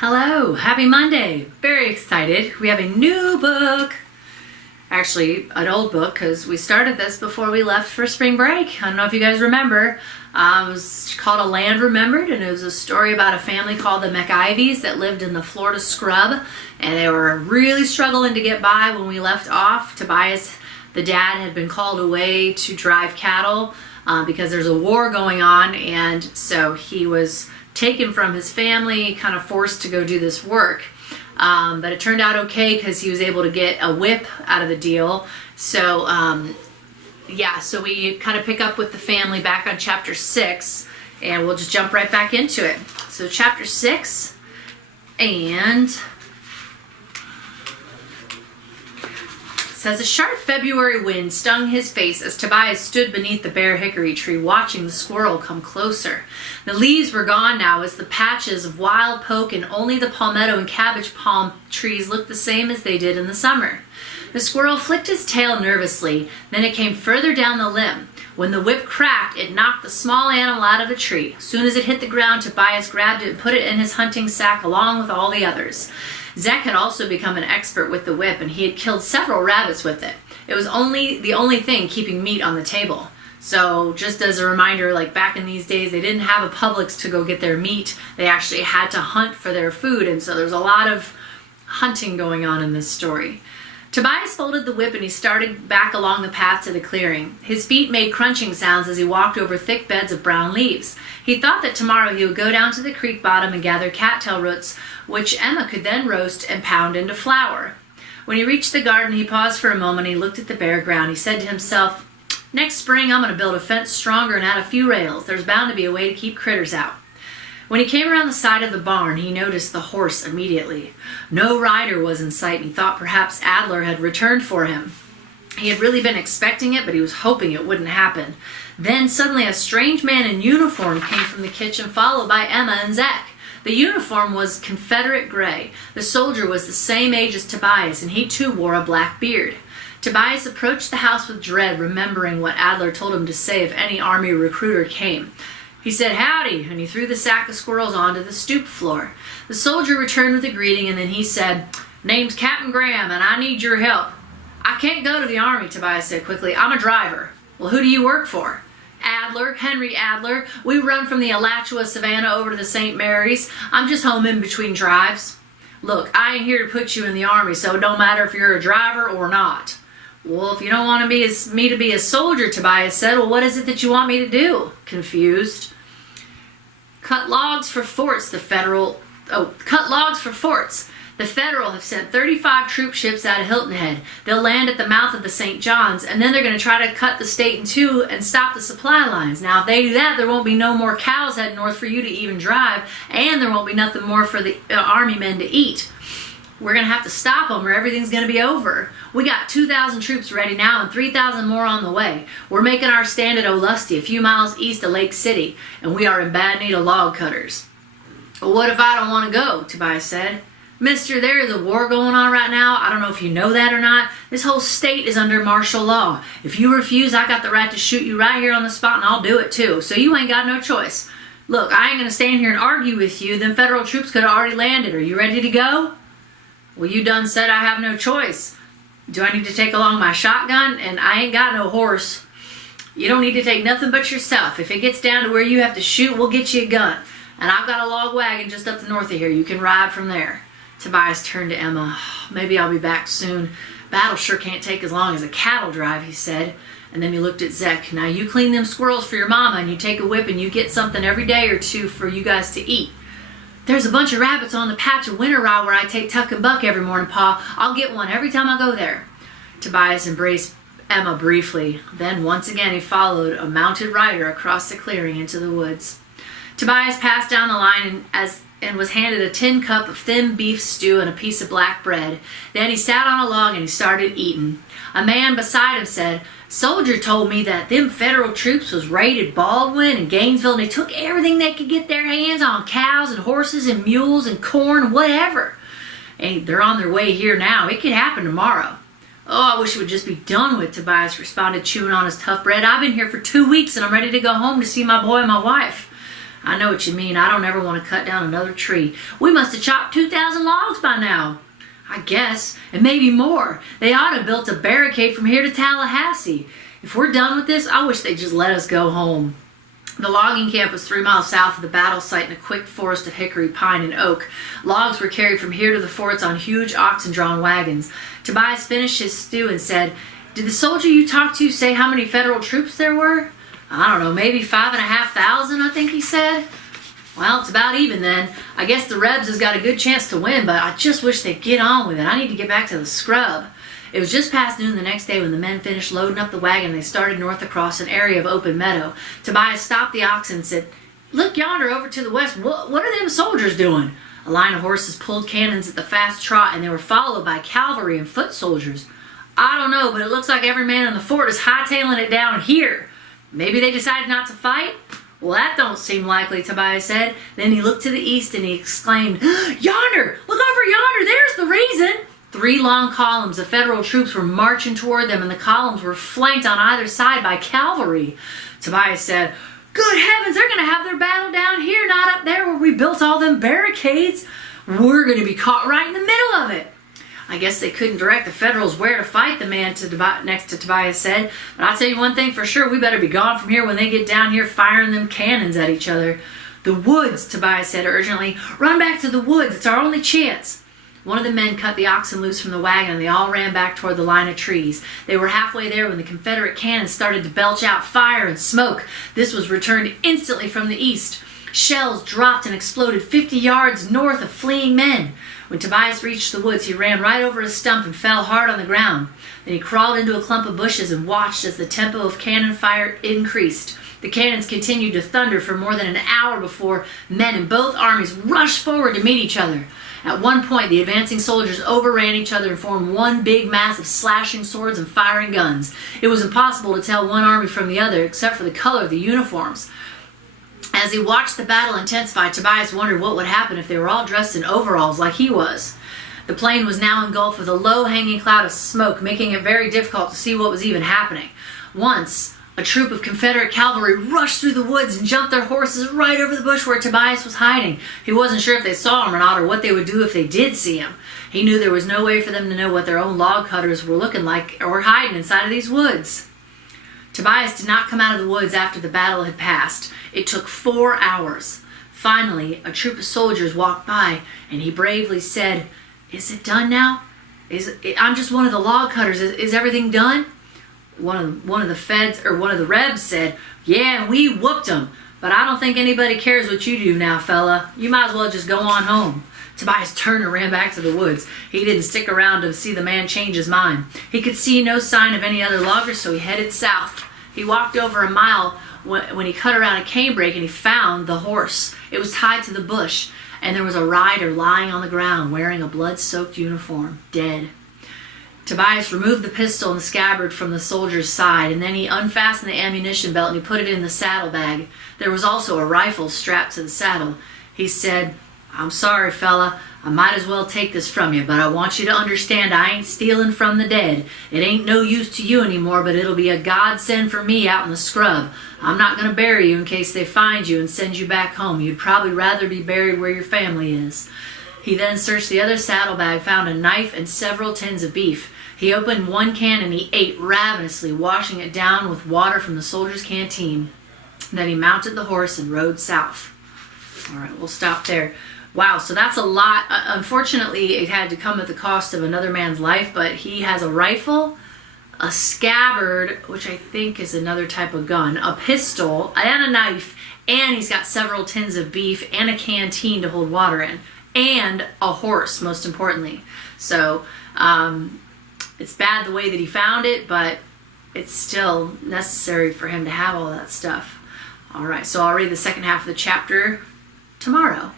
Hello, happy Monday. Very excited. We have a new book. Actually, an old book because we started this before we left for spring break. I don't know if you guys remember. It was called A Land Remembered, and it was a story about a family called the McIvies that lived in the Florida scrub, and they were really struggling to get by when we left off. Tobias, the dad, had been called away to drive cattle because there's a war going on, and so he was taken from his family, kind of forced to go do this work. But it turned out okay because he was able to get a whip out of the deal. So so we kind of pick up with the family back on chapter 6, and we'll just jump right back into it. So chapter 6, and it says, a sharp February wind stung his face as Tobias stood beneath the bare hickory tree watching the squirrel come closer. The leaves were gone now as the patches of wild poke and only the palmetto and cabbage palm trees looked the same as they did in the summer. The squirrel flicked his tail nervously, then it came further down the limb. When the whip cracked, it knocked the small animal out of the tree. Soon as it hit the ground, Tobias grabbed it and put it in his hunting sack along with all the others. Zek had also become an expert with the whip, and he had killed several rabbits with it. It was the only thing keeping meat on the table. So just as a reminder, like back in these days, they didn't have a Publix to go get their meat. They actually had to hunt for their food, and so there's a lot of hunting going on in this story. Tobias folded the whip and he started back along the path to the clearing. His feet made crunching sounds as he walked over thick beds of brown leaves. He thought that tomorrow he would go down to the creek bottom and gather cattail roots, which Emma could then roast and pound into flour. When he reached the garden, he paused for a moment and he looked at the bare ground. He said to himself, next spring I'm going to build a fence stronger and add a few rails. There's bound to be a way to keep critters out. When he came around the side of the barn, he noticed the horse immediately. No rider was in sight, and he thought perhaps Adler had returned for him. He had really been expecting it, but he was hoping it wouldn't happen. Then suddenly a strange man in uniform came from the kitchen, followed by Emma and Zek. The uniform was Confederate gray. The soldier was the same age as Tobias, and he too wore a black beard. Tobias approached the house with dread, remembering what Adler told him to say if any army recruiter came. He said, howdy, and he threw the sack of squirrels onto the stoop floor. The soldier returned with a greeting, and then he said, name's Captain Graham, and I need your help. I can't go to the army, Tobias said quickly. I'm a driver. Well, who do you work for? Adler, Henry Adler. We run from the Alachua Savannah over to the St. Mary's. I'm just home in between drives. Look, I ain't here to put you in the army, so it don't matter if you're a driver or not. Well, if you don't want me to be a soldier, Tobias said, well, what is it that you want me to do? Confused. Cut logs for forts, cut logs for forts. The Federal have sent 35 troop ships out of Hilton Head. They'll land at the mouth of the St. John's, and then they're going to try to cut the state in two and stop the supply lines. Now, if they do that, there won't be no more cows heading north for you to even drive, and there won't be nothing more for the army men to eat. We're going to have to stop them or everything's going to be over. We got 2,000 troops ready now and 3,000 more on the way. We're making our stand at Olustee, a few miles east of Lake City, and we are in bad need of log cutters. Well, what if I don't want to go? Tobias said. Mister, there is a war going on right now. I don't know if you know that or not. This whole state is under martial law. If you refuse, I got the right to shoot you right here on the spot, and I'll do it too. So you ain't got no choice. Look, I ain't going to stand here and argue with you. Them federal troops could have already landed. Are you ready to go? Well, you done said I have no choice. Do I need to take along my shotgun? And I ain't got no horse. You don't need to take nothing but yourself. If it gets down to where you have to shoot, we'll get you a gun. And I've got a log wagon just up the north of here. You can ride from there. Tobias turned to Emma. Maybe I'll be back soon. Battle sure can't take as long as a cattle drive, he said. And then he looked at Zek. Now you clean them squirrels for your mama and you take a whip and you get something every day or two for you guys to eat. There's a bunch of rabbits on the patch of winter rye where I take Tuck and Buck every morning, Pa. I'll get one every time I go there. Tobias embraced Emma briefly. Then once again he followed a mounted rider across the clearing into the woods. Tobias passed down the line and was handed a tin cup of thin beef stew and a piece of black bread. Then he sat on a log and he started eating. A man beside him said, soldier told me that them federal troops was raided Baldwin and Gainesville and they took everything they could get their hands on, cows and horses and mules and corn and whatever. And they're on their way here now. It could happen tomorrow. Oh, I wish it would just be done with, Tobias responded, chewing on his tough bread. I've been here for 2 weeks and I'm ready to go home to see my boy and my wife. I know what you mean. I don't ever want to cut down another tree. We must have chopped 2,000 logs by now. I guess, and maybe more. They ought to have built a barricade from here to Tallahassee. If we're done with this, I wish they'd just let us go home. The logging camp was 3 miles south of the battle site in a quick forest of hickory, pine, and oak. Logs were carried from here to the forts on huge oxen-drawn wagons. Tobias finished his stew and said, "Did the soldier you talked to say how many federal troops there were?" "I don't know, maybe 5,500, I think he said." "Well, it's about even then. I guess the Rebs has got a good chance to win, but I just wish they'd get on with it. I need to get back to the scrub." It was just past noon the next day when the men finished loading up the wagon and they started north across an area of open meadow. Tobias stopped the oxen and said, "Look yonder over to the west. What are them soldiers doing?" A line of horses pulled cannons at the fast trot, and they were followed by cavalry and foot soldiers. "I don't know, but it looks like every man in the fort is hightailing it down here. Maybe they decided not to fight?" "Well, that don't seem likely," Tobias said. Then he looked to the east and he exclaimed, "Yonder! Look over yonder! There's the reason!" 3 long columns of federal troops were marching toward them, and the columns were flanked on either side by cavalry. Tobias said, "Good heavens, they're going to have their battle down here, not up there where we built all them barricades. We're going to be caught right in the middle of it." "I guess they couldn't direct the Federals where to fight," the man next to Tobias said. "But I'll tell you one thing for sure, we better be gone from here when they get down here firing them cannons at each other." "The woods," Tobias said urgently. "Run back to the woods. It's our only chance." One of the men cut the oxen loose from the wagon and they all ran back toward the line of trees. They were halfway there when the Confederate cannons started to belch out fire and smoke. This was returned instantly from the east. Shells dropped and exploded 50 yards north of fleeing men. When Tobias reached the woods, he ran right over a stump and fell hard on the ground. Then he crawled into a clump of bushes and watched as the tempo of cannon fire increased. The cannons continued to thunder for more than an hour before men in both armies rushed forward to meet each other. At one point, the advancing soldiers overran each other and formed one big mass of slashing swords and firing guns. It was impossible to tell one army from the other except for the color of the uniforms. As he watched the battle intensify, Tobias wondered what would happen if they were all dressed in overalls like he was. The plain was now engulfed with a low-hanging cloud of smoke, making it very difficult to see what was even happening. Once, a troop of Confederate cavalry rushed through the woods and jumped their horses right over the bush where Tobias was hiding. He wasn't sure if they saw him or not, or what they would do if they did see him. He knew there was no way for them to know what their own log cutters were looking like or hiding inside of these woods. Tobias did not come out of the woods after the battle had passed. It took 4 hours. Finally, a troop of soldiers walked by, and he bravely said, "Is it done now? I'm just one of the log cutters. Is everything done?" One of the Rebs said, "Yeah, we whooped them, but I don't think anybody cares what you do now, fella. You might as well just go on home." Tobias turned and ran back to the woods. He didn't stick around to see the man change his mind. He could see no sign of any other loggers, so he headed south. He walked over a mile when he cut around a canebrake and he found the horse. It was tied to the bush, and there was a rider lying on the ground wearing a blood-soaked uniform, dead. Tobias removed the pistol and the scabbard from the soldier's side, and then he unfastened the ammunition belt and he put it in the saddlebag. There was also a rifle strapped to the saddle. He said, "I'm sorry, fella. I might as well take this from you, but I want you to understand I ain't stealing from the dead. It ain't no use to you anymore, but it'll be a godsend for me out in the scrub. I'm not going to bury you in case they find you and send you back home. You'd probably rather be buried where your family is." He then searched the other saddlebag, found a knife and several tins of beef. He opened one can and he ate ravenously, washing it down with water from the soldier's canteen. Then he mounted the horse and rode south. All right, we'll stop there. Wow, so that's a lot. Unfortunately, it had to come at the cost of another man's life, but he has a rifle, a scabbard, which I think is another type of gun, a pistol, and a knife, and he's got several tins of beef and a canteen to hold water in, and a horse, most importantly. So, it's bad the way that he found it, but it's still necessary for him to have all that stuff. All right, so I'll read the second half of the chapter tomorrow.